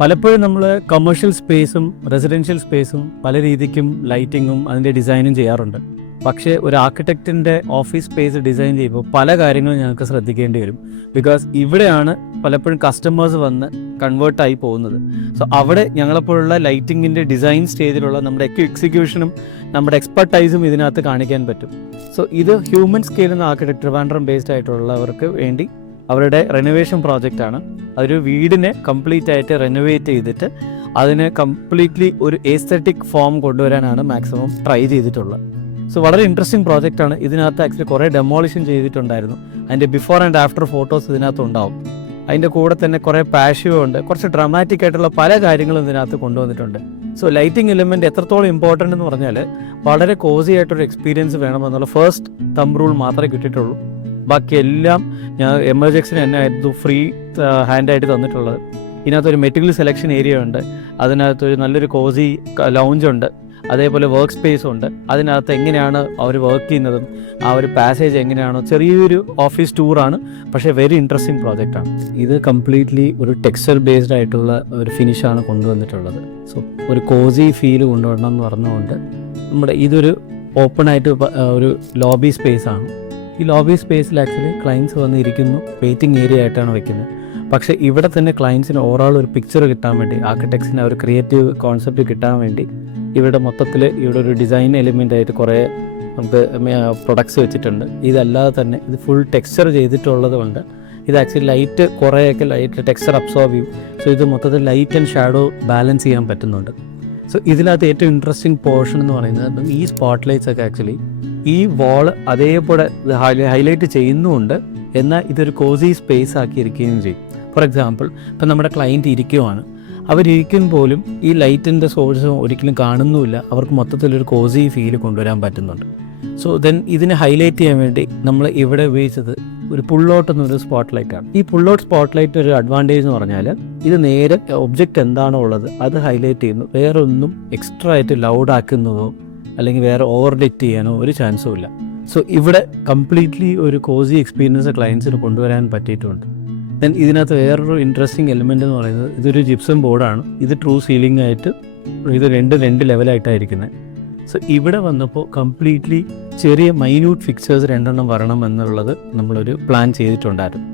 പലപ്പോഴും നമ്മൾ കമേഴ്ഷ്യൽ സ്പേസും റെസിഡൻഷ്യൽ സ്പേസും പല രീതിക്കും ലൈറ്റിങ്ങും അതിൻ്റെ ഡിസൈനും ചെയ്യാറുണ്ട്. പക്ഷേ ഒരു ആർക്കിടെക്റ്റിൻ്റെ ഓഫീസ് സ്പേസ് ഡിസൈൻ ചെയ്യുമ്പോൾ പല കാര്യങ്ങളും ഞങ്ങൾക്ക് ശ്രദ്ധിക്കേണ്ടി വരും. ബിക്കോസ് ഇവിടെയാണ് പലപ്പോഴും കസ്റ്റമേഴ്സ് വന്ന് കൺവേർട്ടായി പോകുന്നത്. സോ അവിടെ ഞങ്ങളെപ്പോലുള്ള ലൈറ്റിങ്ങിൻ്റെ ഡിസൈൻ സ്റ്റേജിലുള്ള നമ്മുടെ എക്സിക്യൂഷനും നമ്മുടെ എക്സ്പെർട്ടൈസും ഇതിനകത്ത് കാണിക്കാൻ പറ്റും. സോ ഇത് ഹ്യൂമൻ സ്കെയിൽ എന്ന ആർക്കിടെക്ട് ട്രിവാൻഡ്രം ബേസ്ഡ് ആയിട്ടുള്ളവർക്ക് വേണ്ടി അവരുടെ റെനോവേഷൻ പ്രോജക്റ്റാണ്. അതൊരു വീടിനെ കംപ്ലീറ്റ് ആയിട്ട് റെനോവേറ്റ് ചെയ്തിട്ട് അതിനെ കംപ്ലീറ്റ്ലി ഒരു എസ്തെറ്റിക് ഫോം കൊണ്ടുവരാനാണ് മാക്സിമം ട്രൈ ചെയ്തിട്ടുള്ളത്. സോ വളരെ ഇൻട്രസ്റ്റിംഗ് പ്രോജക്റ്റാണ്. ഇതിനകത്ത് ആക്ച്വലി കുറേ ഡെമോളിഷൻ ചെയ്തിട്ടുണ്ടായിരുന്നു. അതിൻ്റെ ബിഫോർ ആൻഡ് ആഫ്റ്റർ ഫോട്ടോസ് ഇതിനകത്ത് ഉണ്ടാവും. അതിൻ്റെ കൂടെ തന്നെ കുറേ പാഷ്യോ ഉണ്ട്, കുറച്ച് ഡ്രാമാറ്റിക് ആയിട്ടുള്ള പല കാര്യങ്ങളും ഇതിനകത്ത് കൊണ്ടുവന്നിട്ടുണ്ട്. സോ ലൈറ്റിംഗ് എലിമെൻറ്റ് എത്രത്തോളം ഇമ്പോർട്ടൻ്റ് എന്ന് പറഞ്ഞാൽ വളരെ കോസി ആയിട്ടൊരു എക്സ്പീരിയൻസ് വേണമെന്നുള്ള ഫസ്റ്റ് തമ്പ് റൂൾ മാത്രമേ കിട്ടിയിട്ടുള്ളൂ. ബാക്കി എല്ലാം ഞാൻ എമർജൻസിന് തന്നെ ആയിരുന്നു ഫ്രീ ഹാൻഡായിട്ട് തന്നിട്ടുള്ളത്. ഇതിനകത്തൊരു മെറ്റീരിയൽ സെലക്ഷൻ ഏരിയ ഉണ്ട്, അതിനകത്തൊരു നല്ലൊരു കോസി ലൗഞ്ചുണ്ട്, അതേപോലെ വർക്ക് സ്പേസ് ഉണ്ട്. അതിനകത്ത് എങ്ങനെയാണ് അവർ വർക്ക് ചെയ്യുന്നതും ആ ഒരു പാസേജ് എങ്ങനെയാണോ, ചെറിയൊരു ഓഫീസ് ടൂറാണ്, പക്ഷേ വെരി ഇൻട്രസ്റ്റിംഗ് പ്രോജക്റ്റാണ്. ഇത് കംപ്ലീറ്റ്ലി ഒരു ടെക്സ്ചർ ബേസ്ഡ് ആയിട്ടുള്ള ഒരു ഫിനിഷാണ് കൊണ്ടുവന്നിട്ടുള്ളത്. സോ ഒരു കോസി ഫീൽ കൊണ്ടുവരണം എന്ന് പറഞ്ഞുകൊണ്ട് നമ്മുടെ ഇതൊരു ഓപ്പണായിട്ട് ഒരു ലോബി സ്പേസാണ്. ഈ ലോബി സ്പേസിൽ ആക്ച്വലി ക്ലയൻസ് വന്ന് ഇരിക്കുന്നു, വെയിറ്റിംഗ് ഏരിയ ആയിട്ടാണ് വെക്കുന്നത്. പക്ഷേ ഇവിടെ തന്നെ ക്ലയൻസിന് ഓവറോൾ ഒരു പിക്ചർ കിട്ടാൻ വേണ്ടി, ആർക്കിടെക്ട്സിന് ഒരു ക്രിയേറ്റീവ് കോൺസെപ്റ്റ് കിട്ടാൻ വേണ്ടി ഇവിടെ മൊത്തത്തിൽ ഇവിടെ ഒരു ഡിസൈൻ എലിമെൻ്റ് ആയിട്ട് കുറേ നമുക്ക് പ്രൊഡക്ട്സ് വെച്ചിട്ടുണ്ട്. ഇതല്ലാതെ തന്നെ ഇത് ഫുൾ ടെക്സ്ചർ ചെയ്തിട്ടുള്ളത് കൊണ്ട് ഇത് ആക്ച്വലി ലൈറ്റ് കുറേയൊക്കെ ലൈറ്റ് ടെക്സ്ചർ അബ്സോർബ് ചെയ്യും. സോ ഇത് മൊത്തത്തിൽ ലൈറ്റ് ആൻഡ് ഷാഡോ ബാലൻസ് ചെയ്യാൻ പറ്റുന്നുണ്ട്. സോ ഇതിനകത്ത് ഏറ്റവും ഇൻട്രസ്റ്റിംഗ് പോർഷൻ എന്ന് പറയുന്നത് ഈ സ്പോട്ട് ലൈറ്റ്സ് ഒക്കെ ആക്ച്വലി ഈ വാള് അതേപോലെ ഹൈലൈറ്റ് ചെയ്യുന്നുമുണ്ട്, എന്നാൽ ഇതൊരു കോസി സ്പേസ് ആക്കിയിരിക്കുകയും ചെയ്യും. ഫോർ എക്സാമ്പിൾ, ഇപ്പം നമ്മുടെ ക്ലയൻറ്റ് ഇരിക്കുവാണ്, അവരിരിക്കും പോലും ഈ ലൈറ്റിൻ്റെ സോഴ്സും ഒരിക്കലും കാണുന്നുമില്ല, അവർക്ക് മൊത്തത്തിലൊരു കോസി ഫീൽ കൊണ്ടുവരാൻ പറ്റുന്നുണ്ട്. സോ ദെൻ ഇതിനെ ഹൈലൈറ്റ് ചെയ്യാൻ വേണ്ടി നമ്മൾ ഇവിടെ ഉപയോഗിച്ചത് ഒരു പുള്ളൗട്ട് എന്നൊരു സ്പോട്ട് ലൈറ്റാണ്. ഈ പുള്ളൗട്ട് സ്പോട്ട് ലൈറ്റ് ഒരു അഡ്വാൻറ്റേജ് എന്ന് പറഞ്ഞാൽ ഇത് നേരെ ഒബ്ജക്റ്റ് എന്താണോ ഉള്ളത് അത് ഹൈലൈറ്റ് ചെയ്യുന്നു, വേറെ ഒന്നും എക്സ്ട്രാ ആയിട്ട് ലൗഡ് ആക്കുന്നതോ അല്ലെങ്കിൽ വേറെ ഓവർ ലെറ്റ് ചെയ്യാനോ ഒരു ചാൻസും ഇല്ല. സോ ഇവിടെ കംപ്ലീറ്റ്ലി ഒരു കോസി എക്സ്പീരിയൻസ് ക്ലയൻസിന് കൊണ്ടുവരാൻ പറ്റിയിട്ടുണ്ട്. ദെൻ ഇതിനകത്ത് വേറൊരു ഇൻട്രസ്റ്റിംഗ് എലിമെൻ്റ് എന്ന് പറയുന്നത് ഇതൊരു ജിപ്സം ബോർഡാണ്. ഇത് ട്രൂ സീലിംഗ് ആയിട്ട് ഇത് രണ്ട് ലെവലായിട്ടായിരിക്കുന്നത്. സോ ഇവിടെ വന്നപ്പോൾ കംപ്ലീറ്റ്ലി ചെറിയ മൈന്യൂട്ട് ഫിക്സേഴ്സ് 2 വരണം എന്നുള്ളത് നമ്മളൊരു പ്ലാൻ ചെയ്തിട്ടുണ്ടായിരുന്നു.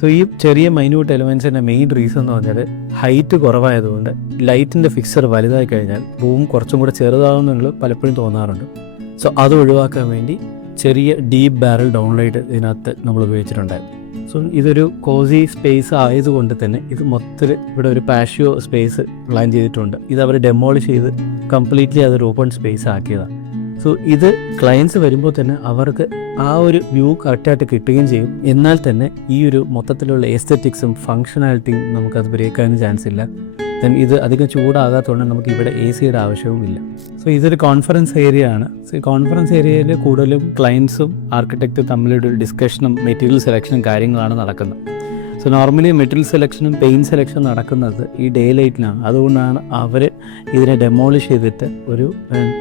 സോ ഈ ചെറിയ മൈന്യൂട്ട് എലിമെൻസിൻ്റെ മെയിൻ റീസൺ എന്ന് പറഞ്ഞാൽ ഹൈറ്റ് കുറവായതുകൊണ്ട് ലൈറ്റിൻ്റെ ഫിക്സർ വലുതായി കഴിഞ്ഞാൽ റൂം കുറച്ചും കൂടെ ചെറുതാകുമെന്നുള്ളത് പലപ്പോഴും തോന്നാറുണ്ട്. സോ അത് ഒഴിവാക്കാൻ വേണ്ടി ചെറിയ ഡീപ്പ് ബാരൽ ഡൗൺലൈറ്റ് ഇതിനകത്ത് നമ്മൾ ഉപയോഗിച്ചിട്ടുണ്ടായിരുന്നു. സോ ഇതൊരു കോസി സ്പേസ് ആയതുകൊണ്ട് തന്നെ ഇത് മൊത്തത്തിൽ ഇവിടെ ഒരു പാഷ്യോ സ്പേസ് പ്ലാൻ ചെയ്തിട്ടുണ്ട്. ഇത് അവർ ഡെമോളിഷ് ചെയ്ത് കംപ്ലീറ്റ്ലി അതൊരു ഓപ്പൺ സ്പേസ് ആക്കിയതാണ്. സോ ഇത് ക്ലയൻസ് വരുമ്പോൾ തന്നെ അവർക്ക് ആ ഒരു വ്യൂ കറക്റ്റായിട്ട് കിട്ടുകയും ചെയ്യും. എന്നാൽ തന്നെ ഈ ഒരു മൊത്തത്തിലുള്ള എസ്തെറ്റിക്സും ഫങ്ഷണാലിറ്റിയും നമുക്കത് ബ്രേക്ക് ആകാൻ ചാൻസ് ഇല്ല. ദെൻ ഇത് അധികം ചൂടാകാത്തതുകൊണ്ട് നമുക്ക് ഇവിടെ AC-യുടെ ആവശ്യവുമില്ല. സോ ഇതൊരു കോൺഫറൻസ് ഏരിയ ആണ്. സോ ഈ കോൺഫറൻസ് ഏരിയയിൽ കൂടുതലും ക്ലയൻസും ആർക്കിടെക്റ്റും തമ്മിലൊരു ഡിസ്കഷനും മെറ്റീരിയൽ സെലക്ഷനും കാര്യങ്ങളാണ് നടക്കുന്നത്. സോ നോർമലി മെറ്റീരിയൽ സെലക്ഷനും പെയിൻറ്റ് സെലക്ഷനും നടക്കുന്നത് ഈ ഡേ ലൈറ്റിലാണ്. അതുകൊണ്ടാണ് അവർ ഇതിനെ ഡെമോളിഷ് ചെയ്തിട്ട് ഒരു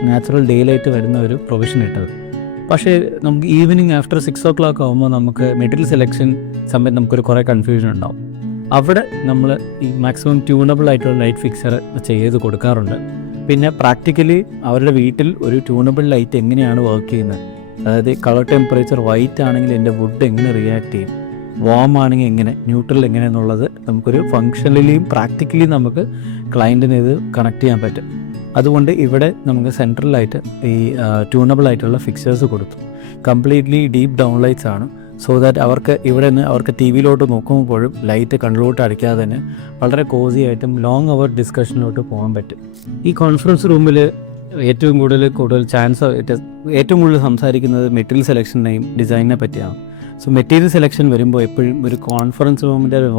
നാച്ചുറൽ ഡേ ലൈറ്റ് വരുന്ന ഒരു പ്രൊവിഷൻ ഇട്ടത്. പക്ഷേ നമുക്ക് ഈവനിങ് ആഫ്റ്റർ 6 o'clock ആകുമ്പോൾ നമുക്ക് മെറ്റീരിയൽ സെലക്ഷൻ സമയത്ത് നമുക്കൊരു കുറേ കൺഫ്യൂഷൻ ഉണ്ടാവും. അവിടെ നമ്മൾ ഈ മാക്സിമം ട്യൂണബിൾ ആയിട്ടുള്ള ലൈറ്റ് ഫിക്സർ ചെയ്ത് കൊടുക്കാറുണ്ട്. പിന്നെ പ്രാക്ടിക്കലി അവരുടെ വീട്ടിൽ ഒരു ട്യൂണബിൾ ലൈറ്റ് എങ്ങനെയാണ് വർക്ക് ചെയ്യുന്നത്, അതായത് കളർ ടെമ്പറേച്ചർ വൈറ്റ് ആണെങ്കിൽ എൻ്റെ വുഡ് എങ്ങനെ റിയാക്ട് ചെയ്യും, വാം ആണെങ്കിൽ എങ്ങനെ, ന്യൂട്രൽ എങ്ങനെ എന്നുള്ളത് നമുക്കൊരു ഫങ്ഷണലിയും പ്രാക്ടിക്കലിയും നമുക്ക് ക്ലയൻറ്റിന് ഇത് കണക്ട് ചെയ്യാൻ പറ്റും. അതുകൊണ്ട് ഇവിടെ നമുക്ക് സെൻട്രലായിട്ട് ഈ ട്യൂണബിൾ ആയിട്ടുള്ള ഫിക്സേഴ്സ് കൊടുത്തു. കംപ്ലീറ്റ്ലി ഡീപ്പ് ഡൗൺ ലൈറ്റ്സ് ആണ്. സോ ദാറ്റ് അവർക്ക് ഇവിടെ നിന്ന് അവർക്ക് TV-യിലോട്ട് നോക്കുമ്പോഴും ലൈറ്റ് കണ്ണിലോട്ട് അടിക്കാതെ തന്നെ വളരെ കോസി ആയിട്ടും ലോങ് അവർ ഡിസ്കഷനിലോട്ട് പോകാൻ പറ്റും. ഈ കോൺഫറൻസ് റൂമിൽ ഏറ്റവും കൂടുതൽ ചാൻസ് ഏറ്റവും കൂടുതൽ സംസാരിക്കുന്നത് മെറ്റീരിയൽ സെലക്ഷനെയും ഡിസൈനിനെ പറ്റിയാണ്. സോ മെറ്റീരിയൽ സെലക്ഷൻ വരുമ്പോൾ എപ്പോഴും ഒരു കോൺഫറൻസ് റൂമിൻ്റെ ഒരു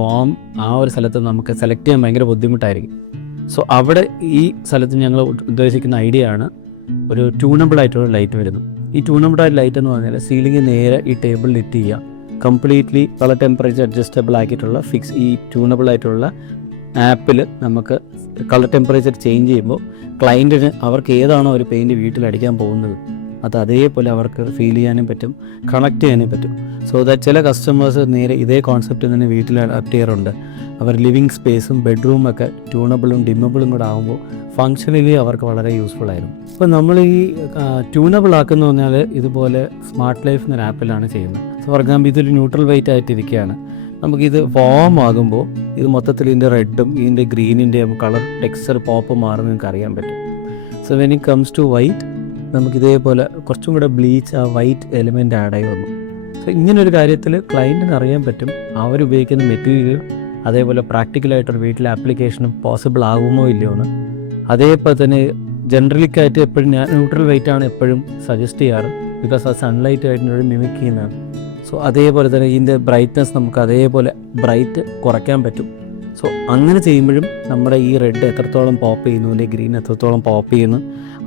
ആ ഒരു സ്ഥലത്ത് നമുക്ക് സെലക്ട് ചെയ്യാൻ ഭയങ്കര ബുദ്ധിമുട്ടായിരിക്കും. സോ അവിടെ ഈ സ്ഥലത്ത് ഞങ്ങൾ ഉദ്ദേശിക്കുന്ന ഐഡിയ ആണ് ഒരു ട്യൂണബിൾ ആയിട്ടുള്ള ലൈറ്റ് വരുന്നു. ഈ ട്യൂണബിൾ ആയിട്ട് ലൈറ്റ് എന്ന് പറഞ്ഞാൽ സീലിംഗ് നേരെ ഈ ടേബിളിൽ ഇട്ട് ചെയ്യുക, കംപ്ലീറ്റ്ലി കളർ ടെമ്പറേച്ചർ അഡ്ജസ്റ്റബിൾ ആക്കിയിട്ടുള്ള ഈ ട്യൂണബിൾ ആയിട്ടുള്ള ആപ്പിൽ നമുക്ക് കളർ ടെമ്പറേച്ചർ ചേഞ്ച് ചെയ്യുമ്പോൾ ക്ലയൻറ്റിന് അവർക്ക് ഏതാണോ ഒരു പെയിൻറ്റ് വീട്ടിൽ അടിക്കാൻ പോകുന്നത് അത് അതേപോലെ അവർക്ക് ഫീൽ ചെയ്യാനും പറ്റും, കണക്ട് ചെയ്യാനും പറ്റും. സോ ദാറ്റ് ചില കസ്റ്റമേഴ്സ് നേരെ ഇതേ കോൺസെപ്റ്റ് തന്നെ വീട്ടിൽ അഡാപ്റ്റ് ചെയ്യാറുണ്ട്. അവർ ലിവിങ് സ്പേസും ബെഡ്റൂമൊക്കെ ട്യൂണബിളും ഡിമ്മബിളും കൂടെ ആകുമ്പോൾ ഫങ്ഷനലി അവർക്ക് വളരെ യൂസ്ഫുൾ ആയിരുന്നു. അപ്പോൾ നമ്മൾ ഈ ട്യൂണബിൾ ആക്കുന്ന പറഞ്ഞാൽ ഇതുപോലെ സ്മാർട്ട് ലൈഫ് എന്നൊരു ആപ്പിലാണ് ചെയ്യുന്നത്. സോ ഫോർ എക്സാമ്പിൾ ഇതൊരു ന്യൂട്രൽ വെയിറ്റ് ആയിട്ടിരിക്കുകയാണ്. നമുക്കിത് വാം ആകുമ്പോൾ ഇത് മൊത്തത്തിൽ ഇതിൻ്റെ റെഡും ഇതിൻ്റെ ഗ്രീനിൻ്റെയും കളർ ടെക്സ്ചർ പോപ്പ് മാറും നിങ്ങൾക്ക് അറിയാൻ പറ്റും. So when it comes to white നമുക്കിതേപോലെ കുറച്ചും കൂടെ ബ്ലീച്ച് ആ വൈറ്റ് എലിമെൻ്റ് ആഡായി വന്നു. സോ ഇങ്ങനൊരു കാര്യത്തിൽ ക്ലയൻറ്റിന് അറിയാൻ പറ്റും അവരുപയോഗിക്കുന്ന മെറ്റീരിയൽ അതേപോലെ പ്രാക്ടിക്കലായിട്ടൊരു വീട്ടിലെ ആപ്ലിക്കേഷനും പോസിബിൾ ആകുമോ ഇല്ലയോ എന്ന്. അതേപോലെ തന്നെ ജനറലിക്കായിട്ട് എപ്പോഴും ഞാൻ ന്യൂട്രൽ വെയിറ്റാണ് എപ്പോഴും സജസ്റ്റ് ചെയ്യാറ്, ബിക്കോസ് ആ സൺലൈറ്റ് ആയിട്ട് മിമിക് ചെയ്യുന്നതാണ്. സോ അതേപോലെ തന്നെ ഇതിൻ്റെ ബ്രൈറ്റ്നസ് നമുക്ക് അതേപോലെ ബ്രൈറ്റ് കുറയ്ക്കാൻ പറ്റും. സോ അങ്ങനെ ചെയ്യുമ്പോഴും നമ്മുടെ ഈ റെഡ് എത്രത്തോളം പോപ്പ് ചെയ്യുന്നു അല്ലെങ്കിൽ ഗ്രീൻ എത്രത്തോളം പോപ്പ് ചെയ്യുന്നു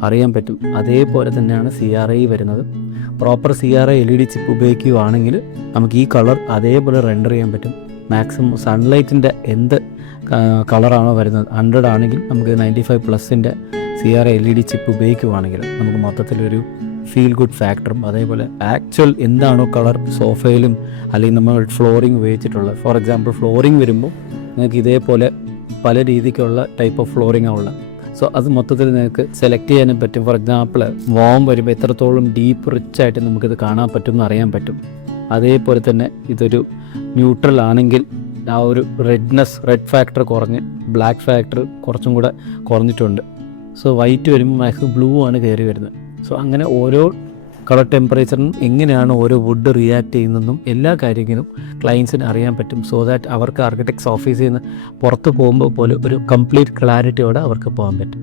അറിയാൻ പറ്റും. അതേപോലെ തന്നെയാണ് CRI വരുന്നത്. പ്രോപ്പർ CRI LED ചിപ്പ് ഉപയോഗിക്കുകയാണെങ്കിൽ നമുക്ക് ഈ കളർ അതേപോലെ റെൻഡർ ചെയ്യാൻ പറ്റും. മാക്സിമം സൺലൈറ്റിൻ്റെ എന്ത് കളറാണോ വരുന്നത് 100 ആണെങ്കിൽ നമുക്ക് 95+ൻ്റെ CRI LED ചിപ്പ് ഉപയോഗിക്കുകയാണെങ്കിൽ നമുക്ക് മൊത്തത്തിലൊരു ഫീൽ ഗുഡ് ഫാക്ടറും അതേപോലെ ആക്ച്വൽ എന്താണോ കളർ സോഫയിലും അല്ലെങ്കിൽ നമ്മൾ ഫ്ലോറിങ് ഉപയോഗിച്ചിട്ടുള്ളത്. ഫോർ എക്സാമ്പിൾ ഫ്ലോറിങ് വരുമ്പോൾ നിങ്ങൾക്ക് ഇതേപോലെ പല രീതിക്കുള്ള ടൈപ്പ് ഓഫ് ഫ്ലോറിംഗാണ് ഉള്ളത്. സോ അത് മൊത്തത്തിൽ നിങ്ങൾക്ക് സെലക്ട് ചെയ്യാനും പറ്റും. ഫോർ എക്സാമ്പിൾ വാം വരുമ്പോൾ എത്രത്തോളം ഡീപ്പ് റിച്ച് ആയിട്ട് നമുക്കിത് കാണാൻ പറ്റും എന്ന് അറിയാൻ പറ്റും. അതേപോലെ തന്നെ ഇതൊരു ന്യൂട്രൽ ആണെങ്കിൽ ആ ഒരു റെഡ് ഫാക്ടർ കുറഞ്ഞ് ബ്ലാക്ക് ഫാക്ടർ കുറച്ചും കൂടെ കുറഞ്ഞിട്ടുണ്ട്. സോ വൈറ്റ് വരുമ്പോൾ മാക്സിമം ബ്ലൂ ആണ് കയറി വരുന്നത്. സോ അങ്ങനെ ഓരോ കളർ ടെമ്പറേച്ചറിനും എങ്ങനെയാണ് ഓരോ വുഡ് റിയാക്ട് ചെയ്യുന്നതെന്നും എല്ലാ കാര്യങ്ങളും ക്ലയൻസിന് അറിയാൻ പറ്റും. സോ ദാറ്റ് അവർക്ക് ആർക്കിടെക്ട്സ് ഓഫീസിൽ നിന്ന് പുറത്ത് പോകുമ്പോൾ പോലും ഒരു കംപ്ലീറ്റ് ക്ലാരിറ്റിയോടെ അവർക്ക് പോകാൻ പറ്റും.